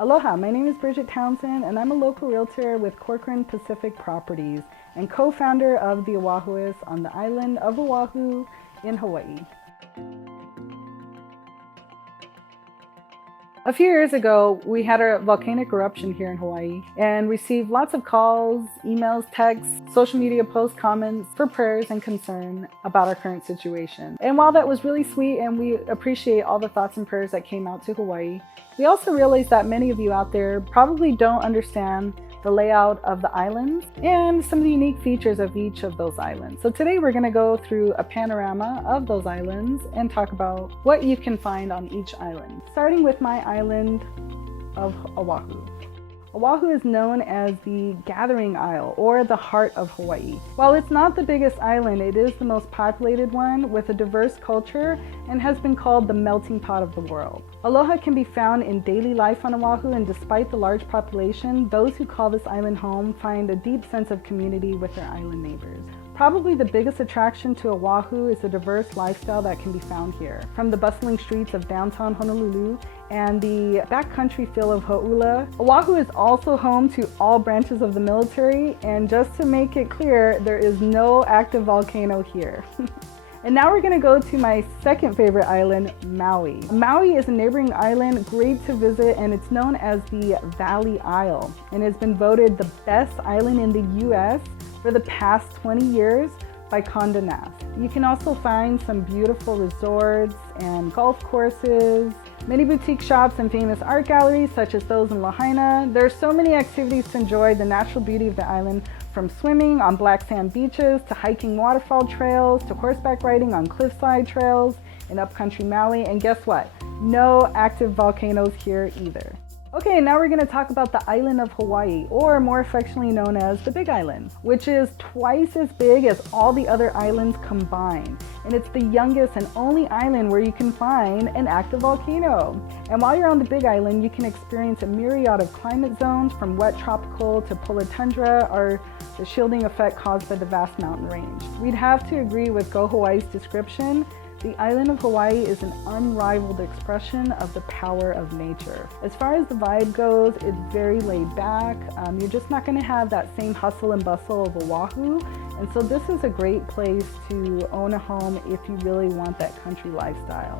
Aloha, my name is Bridget Townsend and I'm a local realtor with Corcoran Pacific Properties and co-founder of the Oahuist on the island of Oahu in Hawaii. A few years ago, we had a volcanic eruption here in Hawaii and received lots of calls, emails, texts, social media posts, comments for prayers and concern about our current situation. And while that was really sweet and we appreciate all the thoughts and prayers that came out to Hawaii, we also realized that many of you out there probably don't understand the layout of the islands and some of the unique features of each of those islands. So today we're going to go through a panorama of those islands and talk about what you can find on each island. Starting with my island of Oahu. Oahu is known as the Gathering Isle or the heart of Hawaii. While it's not the biggest island, it is the most populated one with a diverse culture and has been called the melting pot of the world. Aloha can be found in daily life on Oahu, and despite the large population, those who call this island home find a deep sense of community with their island neighbors. Probably the biggest attraction to Oahu is the diverse lifestyle that can be found here. From the bustling streets of downtown Honolulu and the backcountry feel of Hau'ula, Oahu is also home to all branches of the military, and just to make it clear, there is no active volcano here. And now we're going to go to my second favorite island, Maui. Maui is a neighboring island, great to visit, and it's known as the Valley Isle and has been voted the best island in the US for the past 20 years by Condé Nast. You can also find some beautiful resorts and golf courses, many boutique shops and famous art galleries such as those in Lahaina. There are so many activities to enjoy the natural beauty of the island, from swimming on black sand beaches to hiking waterfall trails to horseback riding on cliffside trails in upcountry Maui. And guess what? No active volcanoes here either. Okay, now we're going to talk about the island of Hawaii, or more affectionately known as the Big Island, which is twice as big as all the other islands combined. And it's the youngest and only island where you can find an active volcano. And while you're on the Big Island, you can experience a myriad of climate zones, from wet tropical to polar tundra, or the shielding effect caused by the vast mountain range. We'd have to agree with Go Hawaii's description. The island of Hawaii is an unrivaled expression of the power of nature. As far as the vibe goes, it's very laid back. You're just not going to have that same hustle and bustle of Oahu. And so this is a great place to own a home if you really want that country lifestyle.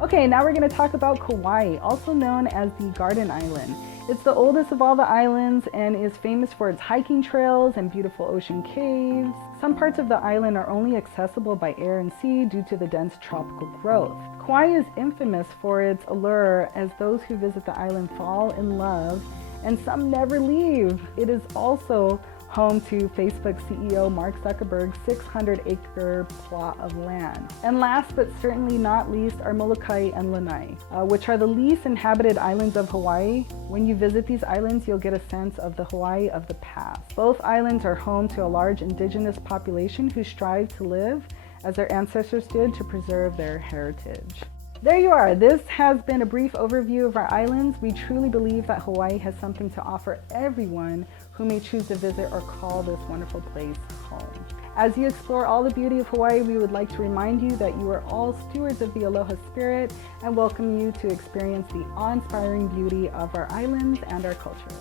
Okay, now we're going to talk about Kauai, also known as the Garden Island. It's the oldest of all the islands and is famous for its hiking trails and beautiful ocean caves. Some parts of the island are only accessible by air and sea due to the dense tropical growth. Kauai is infamous for its allure, as those who visit the island fall in love and some never leave. It is also home to Facebook CEO Mark Zuckerberg's 600-acre plot of land. And last but certainly not least are Molokai and Lanai, which are the least inhabited islands of Hawaii. When you visit these islands, you'll get a sense of the Hawaii of the past. Both islands are home to a large indigenous population who strive to live as their ancestors did to preserve their heritage. There you are. This has been a brief overview of our islands. We truly believe that Hawaii has something to offer everyone who may choose to visit or call this wonderful place home. As you explore all the beauty of Hawaii, we would like to remind you that you are all stewards of the Aloha spirit and welcome you to experience the awe-inspiring beauty of our islands and our culture.